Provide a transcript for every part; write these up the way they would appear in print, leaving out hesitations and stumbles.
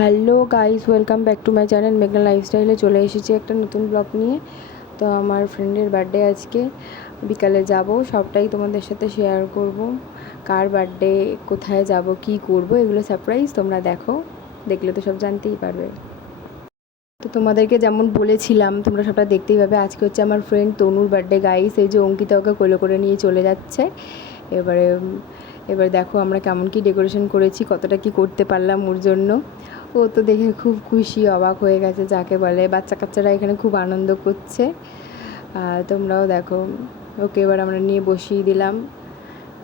Hello guys, welcome back to my channel মেঘনা লাইফস্টাইলে। চলে এসেছি একটা নতুন ব্লগ নিয়ে। তো আমার ফ্রেন্ডের বার্থডে আজকে, বিকালে যাব, সবটাই তোমাদের সাথে শেয়ার করব। কার বার্থডে, কোথায় যাব, কি করব, এগুলো সারপ্রাইজ। তোমরা দেখো, দেখলে তো সব জানতেই পারবে। তো তোমাদেরকে যেমন বলেছিলাম, তোমরা সবটা দেখতেই পাবে। আজকে হচ্ছে আমার ফ্রেন্ড তনুর বার্থডে গাইস। এই যে অঙ্কিতা ওকে কোলে করে নিয়ে চলে যাচ্ছে। এবারে এবার দেখো আমরা কেমন কি ডেকোরেশন করেছি, কতটা কি করতে পারলাম ওর জন্য। ও তো দেখে খুব খুশি, অবাক হয়ে গেছে যাকে বলে। বাচ্চা কাচ্চারা এখানে খুব আনন্দ করছে। তোমরাও দেখো। ওকে এবার আমরা নিয়ে বসিয়ে দিলাম।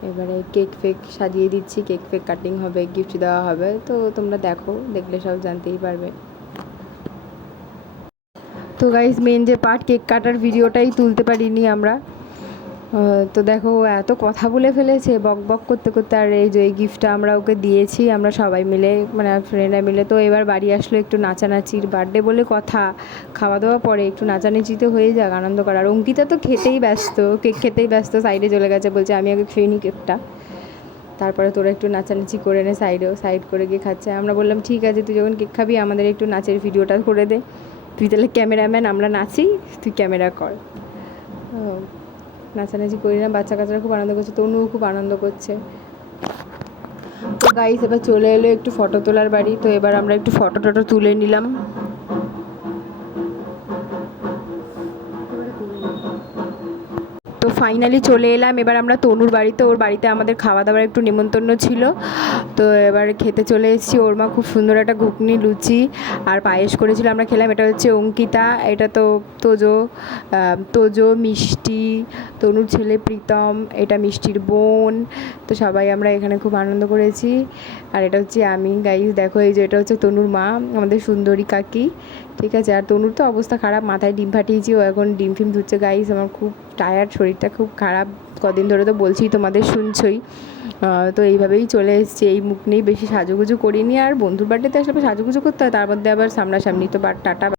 এবারে কেক ফেক সাজিয়ে দিচ্ছি, কেক ফেক কাটিং হবে, গিফট দেওয়া হবে। তো তোমরা দেখো, দেখলে সব জানতেই পারবে। তো গাইস, মেন যে পার্ট, কেক কাটার ভিডিওটাই তুলতে পারিনি আমরা। তো দেখো, এত কথা বলে ফেলেছে বক বক করতে করতে। আর এই যে এই গিফটটা আমরা ওকে দিয়েছি, আমরা সবাই মিলে, মানে ফ্রেন্ডরা মিলে। তো এবার বাড়ি আসলো, একটু নাচানাচির, বার্থডে বলে কথা, খাওয়া দাওয়া পরে একটু নাচানাচিতে হয়ে যাক, আনন্দ করার। অঙ্কিতা তো খেতেই ব্যস্ত, কেক খেতেই ব্যস্ত, সাইডে চলে গেছে, বলছে আমি আগে খেয়ে নিই কেকটা, তারপরে তোরা একটু নাচানাচি করে নে। সাইড করে গিয়ে খাচ্ছে। আমরা বললাম ঠিক আছে, তুই যখন কেক খাবি আমাদের একটু নাচের ভিডিওটা করে দে, তুই তাহলে ক্যামেরাম্যান, আমরা নাচি, তুই ক্যামেরা কর। নাচানাচি করি না, বাচ্চা কাচ্চারা খুব আনন্দ করছে, তনুও খুব আনন্দ করছে। তো গাইস, এবার চলে এলো একটু ফটো তোলার বাড়ি। তো এবার আমরা একটু ফটো টটো তুলে নিলাম। তো ফাইনালি চলে এলাম এবার আমরা তনুর বাড়িতে। ওর বাড়িতে আমাদের খাওয়া দাওয়ার একটু নিমন্ত্রণ ছিল। তো এবার খেতে চলে এসেছি। ওর মা খুব সুন্দর একটা ঘুগনি, লুচি আর পায়েস করেছিল, আমরা খেলাম। এটা হচ্ছে অঙ্কিতা, এটা তো তোজো, মিষ্টি, তনুর ছেলে প্রীতম, এটা মিষ্টির বোন। তো সবাই আমরা এখানে খুব আনন্দ করেছি। আর এটা হচ্ছে আমি। গাইস দেখো, এই যে এটা হচ্ছে তনুর মা, আমাদের সুন্দরী কাকি। ঠিক আছে। আর তনুর তো অবস্থা খারাপ, মাথায় ডিম ফাটিয়েছি, ও এখন ডিম ফিম ধুচ্ছে। গাইস আমার খুব টায়ার্ড, শরীরটা খুব খারাপ কদিন ধরে, তো বলছি, তোমাদের শুনছই। তো এইভাবেই চলে এসেছি, এই মুখ নিয়েই, বেশি সাজুগুজু করিনি। আর বন্ধুর বার্থডেতে আসলে সাজুগুজু করতে হয়, তার মধ্যে আবার সামনাসামনি। তো টাটা।